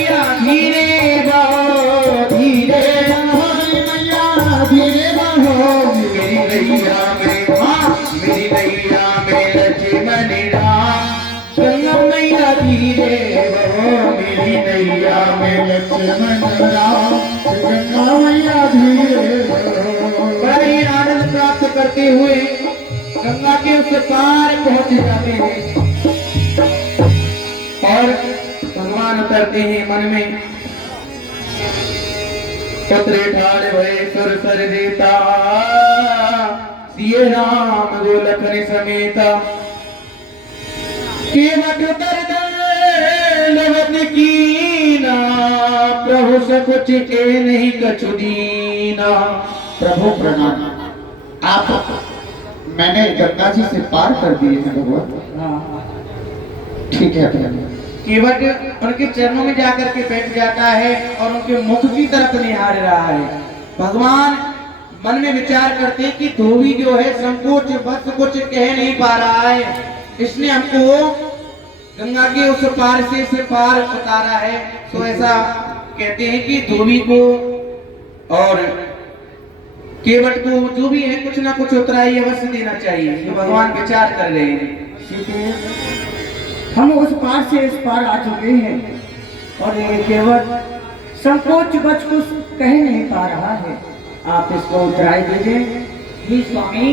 मैया धीरे बहो धीरे मैया धीरे बहो मेरी नैया में मेरी नैया में लक्ष्मण राम गंगा मैया धीरे बहो मेरी नैया में लक्ष्मण राम गंगा मैया धीरे बहो। बड़ा ही आनंद प्राप्त करते हुए गंगा के उस पार पहुंच जाते हैं और भगवान उतरते हैं मन में उतरे ठाड़ भय सुर सर देता सिए राम गोलखन समेता केवट उतर दंडवत कीना प्रभु सकुच के नहीं कछु दीना। प्रभु प्रणाम। आप मैंने गंगा जी से पार कर दिए हैं भगवान। ठीक है केवट उनके चरणों में जाकर के बैठ जाता है और उनके मुख की तरफ निहार रहा है। भगवान मन में विचार करते कि धोबी जो है संकोच बस कुछ कह नहीं पा रहा है, इसने हमको गंगा के उस पार से पार उतारा है। तो ऐसा कहते हैं कि धोबी को और केवट को जो भी है कुछ ना कुछ उतराई अवश्य देना चाहिए। तो भगवान विचार कर रहे हैं हम उस पार से इस पार आ चुके हैं और ये केवट संकोच बच कुछ कह नहीं पा रहा है, आप इसको उतराई दीजिए। ही स्वामी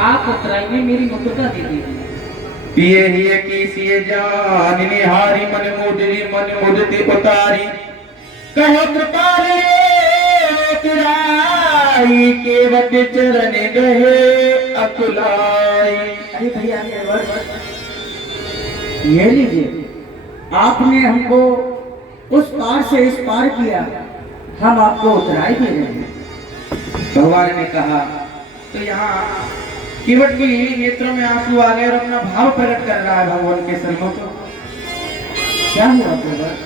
आप उतराइए, मेरी मुद्दा दे दीजिए। पिए हिए की सिए जान निहारी मन मुदते उतारी कहो कृपाले उतराई केवट चरण गहे अकुलाई। अरे भैया केवट ये लीजिए, आपने हमको उस पार से इस पार किया, हम आपको उतराई दे रहे हैं। भगवान ने कहा तो यहाँ केवट के नेत्रों में आंसू आ गए और अपना भाव प्रकट कर रहा है भगवान के सम्मुख। क्या हुआ केवट?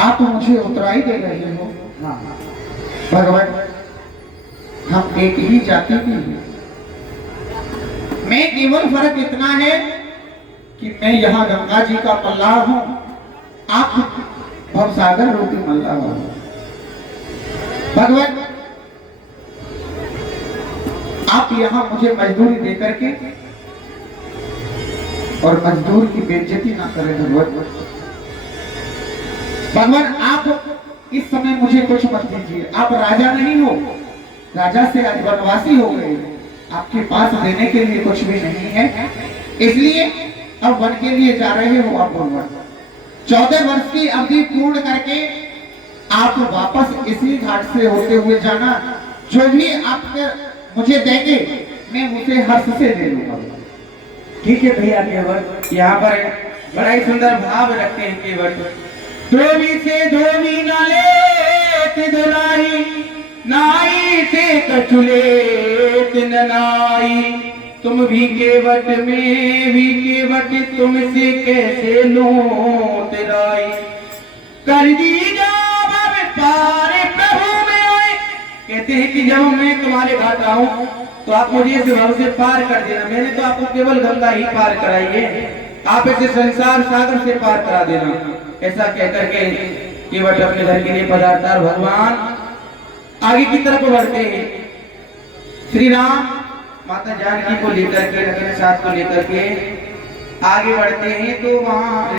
आप मुझे उतराई दे रहे हो। हाँ भगवान हम एक ही जाति के हैं, मैं केवल फर्क इतना है कि मैं यहाँ गंगा जी का मल्लाह हूँ, आप भवसागर रूपी मल्लाह हो। भगवान आप यहाँ मुझे मजदूरी दे करके और मजदूर की बेइज्जती ना करें भगवान। भगवान आप इस समय मुझे कुछ मत दीजिए, आप राजा नहीं हो, राजा से आज वनवासी हो गए, आपके पास देने के लिए कुछ भी नहीं है, इसलिए अब वन के लिए जा रहे हो आप भगवान। 14 वर्ष की अवधि पूर्ण करके आप वापस इसी घाट से होते हुए जाना, जो भी आप मुझे देंगे मैं उसे हर्ष से दे दूंगा। ठीक है भैया केवट। यहाँ पर बड़ा ही सुंदर भाव रखते हैं केवट। धोबी से धोबी ना लेत दुलाई नाई से कछुलेत नाई तुम भी केवट में भी केवट तुमसे कैसे लो तेराई कर दी पार प्रभु में आए। कहते हैं कि जब मैं तुम्हारे घाट आऊं तो आप मुझे इस भव से पार कर देना, मैंने तो आपको केवल गंगा ही पार कराई है, आप इसे संसार सागर से पार करा देना। ऐसा कहकर के केवट अपने घर के लिए पधारता और भगवान आगे की तरफ बढ़ते हैं। श्री राम माता जानकी को लेकर के अपने साथ को लेकर के आगे बढ़ते हैं तो वहां